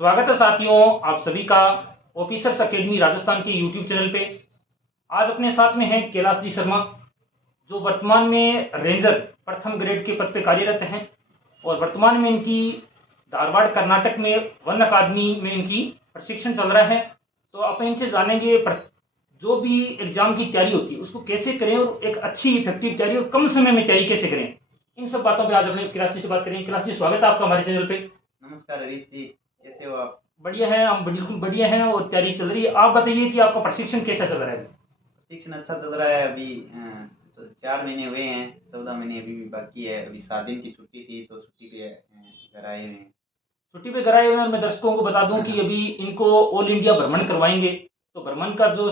स्वागत है साथियों, आप सभी का ऑफिसर्स अकेडमी राजस्थान के यूट्यूब चैनल पे। आज अपने साथ में हैं कैलाश जी शर्मा, जो वर्तमान में रेंजर प्रथम ग्रेड के पद पे कार्यरत हैं और वर्तमान में इनकी धारवाड़ कर्नाटक में वन अकादमी में इनकी प्रशिक्षण चल रहा है। तो अपन इनसे जानेंगे जो भी एग्जाम की तैयारी होती है उसको कैसे करें और एक अच्छी इफेक्टिव तैयारी और कम समय में तैयारी कैसे करें। इन सब बातों पे आज अपने कैलाश जी से बात करेंगे। कैलाश जी, स्वागत है आपका हमारे चैनल पे। नमस्कार हरीश जी, कैसे हो आप? बढ़िया है, हम बिल्कुल बढ़िया हैं और तैयारी चल रही है। आप बताइए कि आपका प्रशिक्षण कैसा चल रहा है। प्रशिक्षण अच्छा चल रहा है। अभी 4 महीने हुए हैं, 14 महीने अभी भी बाकी है। अभी 7 दिन की छुट्टी थी तो छुट्टी पे घर आए हुए हैं। छुट्टी पे घर आए हुए हैं और मैं दर्शकों को बता दूं कि अभी इनको ऑल इंडिया भ्रमण करवाएंगे। तो भ्रमण का जो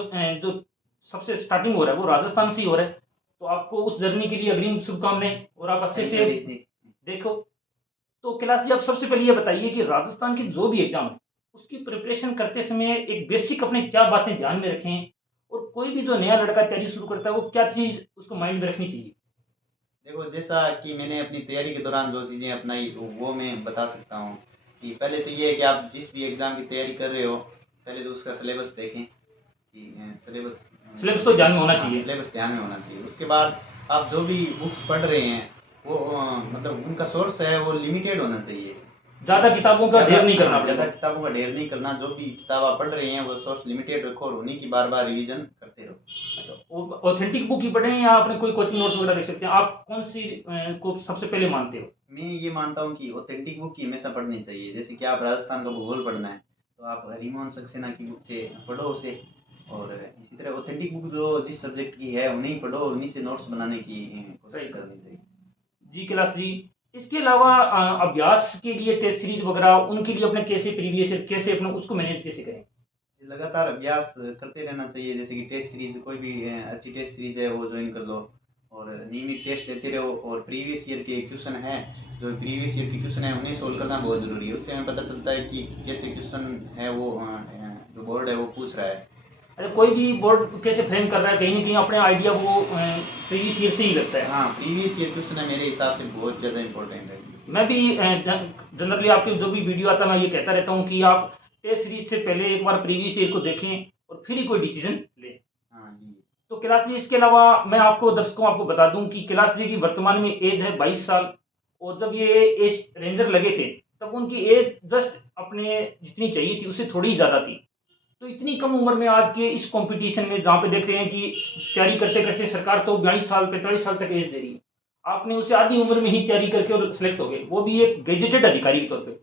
सबसे स्टार्टिंग हो रहा है वो राजस्थान से ही हो रहा है। तो आपको उस जर्नी के लिए अग्रिम शुभकामनाएं और आप अच्छे थैंक यू से हरीश जी। देखो। तो कैलाश जी, आप सबसे पहले ये बताइए कि राजस्थान के जो भी एग्जाम है उसकी प्रिपरेशन करते समय एक बेसिक अपने क्या बातें ध्यान में रखें, और कोई भी जो नया लड़का तैयारी शुरू करता है वो क्या चीज़ उसको माइंड में रखनी चाहिए। देखो, जैसा कि मैंने अपनी तैयारी के दौरान जो चीज़ें अपनाई वो मैं बता सकता हूँ। कि पहले तो ये है कि आप जिस भी एग्ज़ाम की तैयारी कर रहे हो, पहले तो उसका सिलेबस देखें कि सिलेबस सिलेबस तो ध्यान में होना हाँ, चाहिए। सिलेबस ध्यान में होना चाहिए। उसके बाद आप जो भी बुक्स पढ़ रहे हैं वो मतलब उनका सोर्स है वो लिमिटेड होना चाहिए। ज़्यादा किताबों का ढेर नहीं करना ज़्यादा पड़ेगा। किताबों का ढेर नहीं करना। जो भी किताब आप पढ़ रहे हैं वो सोर्स लिमिटेड रखो और उन्हीं की बार बार रिवीजन करते रहो। अच्छा, ऑथेंटिक बुक ही पढ़ें या आपने कोई कोचिंग नोट्स वगैरह देख सकते हैं। आप कौन सी को सबसे पहले मानते हो। मैं ये मानता हूँ कि ऑथेंटिक बुक ही हमेशा पढ़नी चाहिए। जैसे कि आप राजस्थान का भूगोल पढ़ना है तो आप हरिमोहन सक्सेना की बुक से पढ़ो उसे। और इसी तरह ऑथेंटिक बुक जो जिस सब्जेक्ट की है उन्हें पढ़ो और उन्हीं से नोट्स बनाने की कोशिश सही कहा करनी चाहिए। जी कैलाश जी। इसके अलावा अभ्यास के लिए टेस्ट सीरीज वगैरह उनके लिए अपने कैसे प्रीवियस कैसे अपना उसको मैनेज कैसे करें। लगातार अभ्यास करते रहना चाहिए। जैसे कि टेस्ट सीरीज, कोई भी अच्छी टेस्ट सीरीज है वो ज्वाइन कर लो और नियमित टेस्ट देते रहो। और प्रीवियस ईयर के क्वेश्चन हैं, जो प्रीवियस ईयर के क्वेश्चन है उन्हें सोल्व करना बहुत ज़रूरी है। उससे हमें पता चलता है कि कैसे क्वेश्चन है वो जो बोर्ड है वो पूछ रहा है। अच्छा, कोई भी बोर्ड कैसे फ्रेम कर रहा है, कहीं ना कहीं अपने आइडिया वो प्रीवियस ईयर से ही लगता है। हाँ, प्रीवियस ईयर क्वेश्चन है मेरे हिसाब से बहुत ज़्यादा इंपॉर्टेंट है। मैं भी जनरली आपके जो भी वीडियो आता है मैं ये कहता रहता हूँ कि आप टेस्ट सीरीज से पहले एक बार प्रीवियस ईयर को देखें और फिर ही कोई डिसीजन लें। हाँ जी। तो कैलाश जी, इसके अलावा मैं आपको दर्शकों आपको बता दूं कि कैलाश जी की वर्तमान में एज है 22 साल। और जब ये एज रेंजर लगे थे तब उनकी एज जस्ट अपने जितनी चाहिए थी उससे थोड़ी ही ज़्यादा थी। तो इतनी कम उम्र में आज के इस कंपटीशन में जहाँ पे देखते हैं कि तैयारी करते करते सरकार तो 42 साल 45 साल तक एज दे रही है, आपने उसे आधी उम्र में ही तैयारी करके और सिलेक्ट हो गए, वो भी एक गेजेटेड अधिकारी के तौर पे।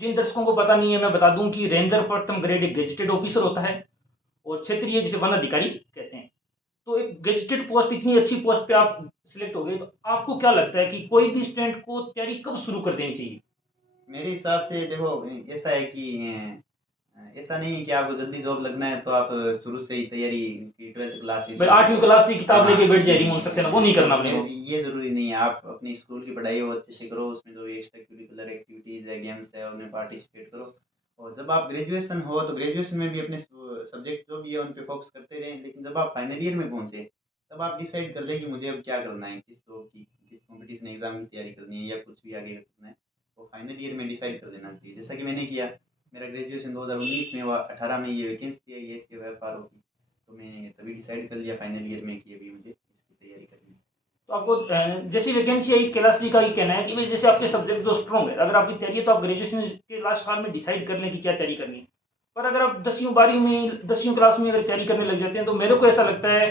जिन दर्शकों को पता नहीं है मैं बता दूं कि रेंजर प्रथम ग्रेड एक गेजेटेड ऑफिसर होता है और क्षेत्रीय जिसे वन अधिकारी कहते हैं। तो एक गेजेटेड पोस्ट, इतनी अच्छी पोस्ट पे आप सिलेक्ट हो गए, तो आपको क्या लगता है कि कोई भी स्टूडेंट को तैयारी कब शुरू कर देनी चाहिए। मेरे हिसाब से देखो, ऐसा है कि ऐसा नहीं है कि आपको जल्दी जॉब लगना है तो आप शुरू से ही तैयारी की 12th क्लास से भाई शुरू कर 8वीं दो। क्लास की हाँ किताब हाँ, लेके बैठ जाए नहीं रिमोट नहीं सक्सेना, नहीं वो नहीं करना नहीं, अपने को। ये ज़रूरी नहीं है। आप अपनी स्कूल की पढ़ाई हो अच्छे से करो, उसमें जो एक्स्ट्रा करिकुलर एक्टिविटीज़ है, गेम्स है, उनमें पार्टिसिपेट करो। और जब आप ग्रेजुएशन हो तो ग्रेजुएशन में भी अपने सब्जेक्ट जो भी है उन पे फोकस करते रहें। लेकिन जब आप फाइनल ईयर में पहुँचे तब आप डिसाइड कर लें कि मुझे अब क्या करना है, किस जॉब की, किस कॉम्पिटिशन एग्ज़ाम की तैयारी करनी है या कुछ भी आगे करना है। वो फाइनल ईयर में डिसाइड कर लेना चाहिए, जैसा कि मैंने किया। मेरा ग्रेजुएशन 2019 में हुआ, 18 में ये वैकेंसी आई है इसके व्यापारों की। तो मैंने तभी डिसाइड कर लिया फाइनल ईयर में कि अभी मुझे इसकी तैयारी करनी है। तो आपको जैसी वैकेंसी आई, कैलाश जी का ये कहना है कि भाई जैसे आपके सब्जेक्ट जो स्ट्रॉन्ग है, अगर आपकी तैयारी है तो आप ग्रेजुएशन के लास्ट साल में डिसाइड कर लें कि क्या तैयारी करनी है। पर अगर आप 10वीं क्लास में अगर तैयारी करने लग जाते हैं तो मेरे को ऐसा लगता है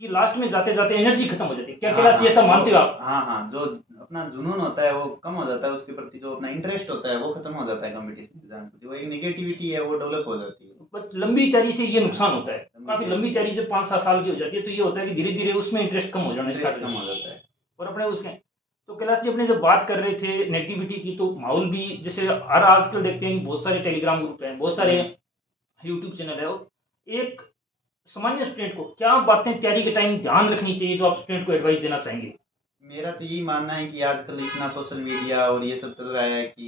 कि लास्ट में जाते जाते एनर्जी खत्म हो जाती है। क्या हाँ कैलाश जी हाँ, ऐसा जो मानते हो आप। हाँ हाँ, जो अपना जुनून होता है वो कम हो जाता है, उसके प्रति जो अपना इंटरेस्ट होता है वो खत्म हो जाता है। कंपटीशन एग्जाम प्रति वो एक नेगेटिविटी है वो डेवलप हो जाती है। बस लंबी तैयारी से ये हाँ, नुकसान होता है। लंबी काफी तैयारी लंबी से तैयारी जब 5-7 साल की हो जाती है तो ये होता है कि धीरे धीरे उसमें इंटरेस्ट कम हो जाना स्टार्ट इंटरेस्ट हो कम जाता हो जाता है। है। और अपने उसमें तो कैलाश जी अपने जब बात कर रहे थे नेगेटिविटी की, तो माहौल भी जैसे हर आजकल देखते हैं कि बहुत सारे टेलीग्राम ग्रुप हैं, बहुत सारे यूट्यूब चैनल है। एक सामान्य स्टूडेंट को क्या बातें तैयारी के टाइम ध्यान रखनी चाहिए जो आप स्टूडेंट को एडवाइस देना चाहेंगे। मेरा तो यही मानना है कि आजकल इतना सोशल मीडिया और ये सब चल रहा है कि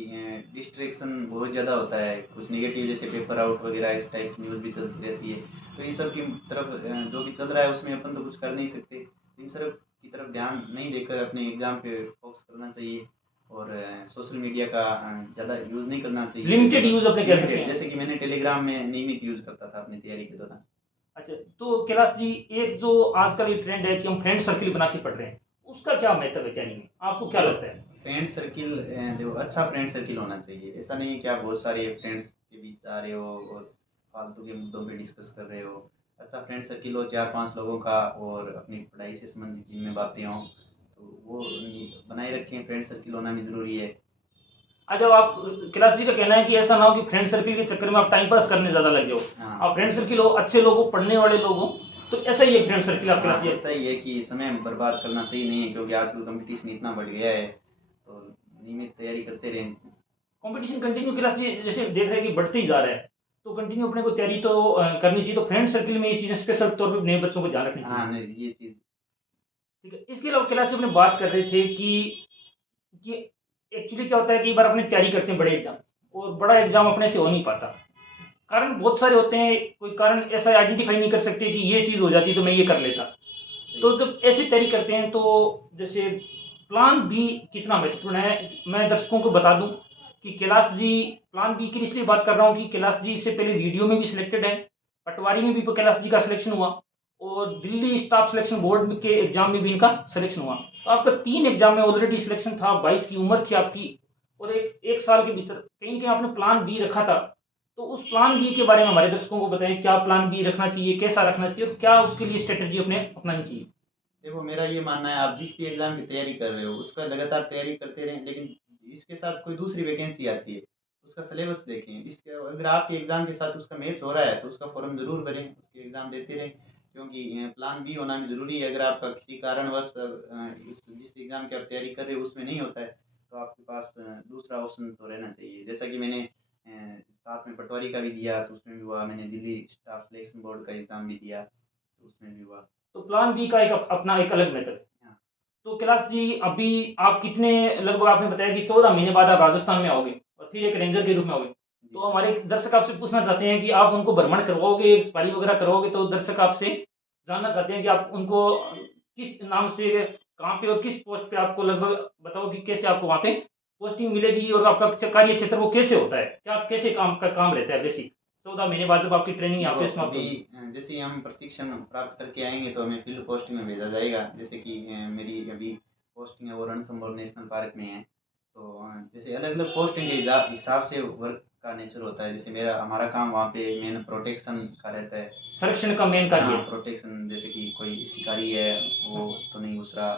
डिस्ट्रैक्शन बहुत ज़्यादा होता है। कुछ नेगेटिव जैसे पेपर आउट वगैरह इस टाइप की न्यूज़ भी चलती रहती है। तो इन सब की तरफ जो भी चल रहा है उसमें अपन तो कुछ कर नहीं सकते। इन सब की तरफ ध्यान नहीं देकर अपने एग्ज़ाम पे फोकस करना चाहिए। और सोशल मीडिया का ज़्यादा यूज़ नहीं करना चाहिए। लिमिटेड यूज अपने कह सकते लिमिटेड, हैं। जैसे कि मैंने टेलीग्राम में नियमित यूज़ करता था अपनी तैयारी के दौरान। अच्छा, तो कैलाश जी, एक जो आजकल ये ट्रेंड है कि हम फ्रेंड सर्किल बना के पढ़ रहे हैं, उसका क्या महत्व है तैयारी में? आपको क्या देखो, लगता है? फ्रेंड सर्किल देखो अच्छा फ्रेंड सर्किल होना चाहिए। ऐसा नहीं है कि आप बहुत सारे फ्रेंड्स के बीच जा रहे हो और फालतू के मुद्दों पे डिस्कस कर रहे हो। अच्छा फ्रेंड सर्किल हो 4-5 लोगों का और अपनी पढ़ाई से संबंधित जिनमें बातें हों, तो वो बनाए रखें। फ्रेंड सर्किल होना भी ज़रूरी है। अच्छा, आप कैलाश जी का कहना है कि ऐसा ना हो कि फ्रेंड सर्किल के चक्कर में आप टाइम पास करने ज़्यादा लग जाओ। हाँ, आप फ्रेंड सर्किल हो, अच्छे लोग हो, पढ़ने वाले लोग हो, तो ऐसा ही एक फ्रेंड सर्किल आप कैलाश हाँ, जी। ऐसा ही है कि समय बर्बाद करना सही नहीं है, क्योंकि आजकल कंपटीशन इतना बढ़ गया है, तो नियमित तैयारी करते रहें। कंपटीशन कंटिन्यू कैलाश जी जैसे देख रहे हैं कि बढ़ते ही जा रहा है, तो कंटिन्यू अपने को तैयारी तो करनी चाहिए। तो फ्रेंड सर्किल में ये चीज़ें स्पेशल तौर पे नए बच्चों को ध्यान रखनी चाहिए। हाँ, नहीं ये चीज़ ठीक है, इसके अलावा कैलाश जी अपने बात कर रहे थे कि एक्चुअली क्या होता है कि एक बार अपने तैयारी करते हैं बड़े एग्जाम, और बड़ा एग्जाम अपने से हो नहीं पाता। कारण बहुत सारे होते हैं, कोई कारण ऐसा आइडेंटिफाई नहीं कर सकते कि ये चीज़ हो जाती तो मैं ये कर लेता। तो जब ऐसी तैयारी करते हैं तो जैसे प्लान बी कितना महत्वपूर्ण है, मैं दर्शकों को बता दूं कि कैलाश जी प्लान बी की इसलिए बात कर रहा हूं कि कैलाश जी इससे पहले वीडियो में भी सिलेक्टेड है, पटवारी में भी कैलाश जी का सिलेक्शन हुआ, और दिल्ली स्टाफ सिलेक्शन बोर्ड के एग्जाम में भी इनका सिलेक्शन हुआ। तो आपका 3 एग्जाम में ऑलरेडी सिलेक्शन था, 22 की उम्र थी आपकी, और एक साल के भीतर कहीं ना कहीं आपने प्लान बी रखा था। तो उस प्लान बी के बारे में हमारे दर्शकों को बताएं, क्या प्लान बी रखना चाहिए, कैसा रखना चाहिए, और क्या उसके लिए स्ट्रेटेजी अपने अपनानी चाहिए? देखो, मेरा ये मानना है, आप जिस भी एग्ज़ाम की तैयारी कर रहे हो, उसका लगातार तैयारी करते रहें, लेकिन इसके साथ कोई दूसरी वैकेंसी आती है, उसका सिलेबस देखें। इसके अगर आपके एग्ज़ाम के साथ उसका मैच हो रहा है, तो उसका फ़ॉर्म ज़रूर भरें, उसके एग्ज़ाम देते रहें, क्योंकि प्लान बी होना भी ज़रूरी है। अगर आपका किसी कारणवश जिस एग्ज़ाम की आप तैयारी कर रहे हो उसमें नहीं होता है, तो आपके पास दूसरा ऑप्शन तो रहना चाहिए। जैसा कि मैंने साथ में पटवारी का भी दिया, तो उसमें भी हुआ। मैंने दिल्ली स्टाफ सिलेक्शन बोर्ड का एग्ज़ाम भी दिया, तो उसमें भी हुआ। तो प्लान बी का एक अपना एक अलग मेथड। हाँ, तो कैलाश जी, अभी आप कितने, लगभग आपने बताया कि 14 महीने बाद आप राजस्थान में आओगे और फिर एक रेंजर के रूप में आओगे। जी तो सर। हमारे दर्शक आपसे पूछना चाहते हैं कि आप उनको भ्रमण करवाओगे, सफारी वगैरह करवाओगे, तो दर्शक आपसे जानना चाहते हैं कि आप उनको किस नाम से, कहाँ पे और किस पोस्ट पे आपको लगभग बताओ कि कैसे आपको वहाँ पे पोस्टिंग मिलेगी, और आपका कार्य क्षेत्र वो कैसे होता है, क्या कैसे काम का काम रहता है बेसिक 14 महीने बाद जब आपकी ट्रेनिंग यहाँ देखो, पे समाप्त अभी होगी। जैसे ही हम प्रशिक्षण प्राप्त करके आएँगे, तो हमें फ़ील्ड पोस्टिंग में भेजा जाएगा। जैसे कि मेरी अभी पोस्टिंग है वो रणथंभौर नेशनल पार्क में है। तो जैसे अलग-अलग पोस्टिंग के हिसाब से वर्क का नेचर होता है। जैसे हमारा काम वहाँ पे मेन प्रोटेक्शन का रहता है। संरक्षण का मेन कार्य हाँ, है। प्रोटेक्शन, जैसे कि कोई शिकारी है, वो तो नहीं घुस रहा,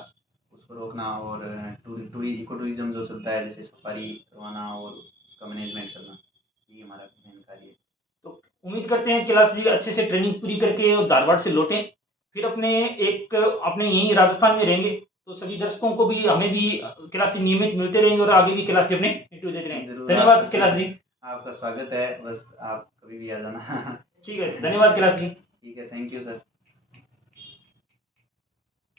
उसको रोकना, और इको टूरिज़्म जो चलता है, जैसे सफारी करवाना और उसका मैनेजमेंट करना, ये हमारा मेन कार्य है। तो उम्मीद करते हैं कैलाश जी अच्छे से ट्रेनिंग पूरी करके और धारवाड़ से लौटें, फिर अपने यहीं राजस्थान में रहेंगे। तो सभी दर्शकों को भी, हमें भी कैलाश जी नियमित मिलते रहेंगे, और आगे भी कैलाश जी अपने इंटरव्यू देते रहेंगे। ज़रूर, धन्यवाद कैलाश जी। आपका स्वागत है, बस आप कभी भी आ जाना। ठीक है, धन्यवाद कैलाश जी। ठीक है, थैंक यू सर।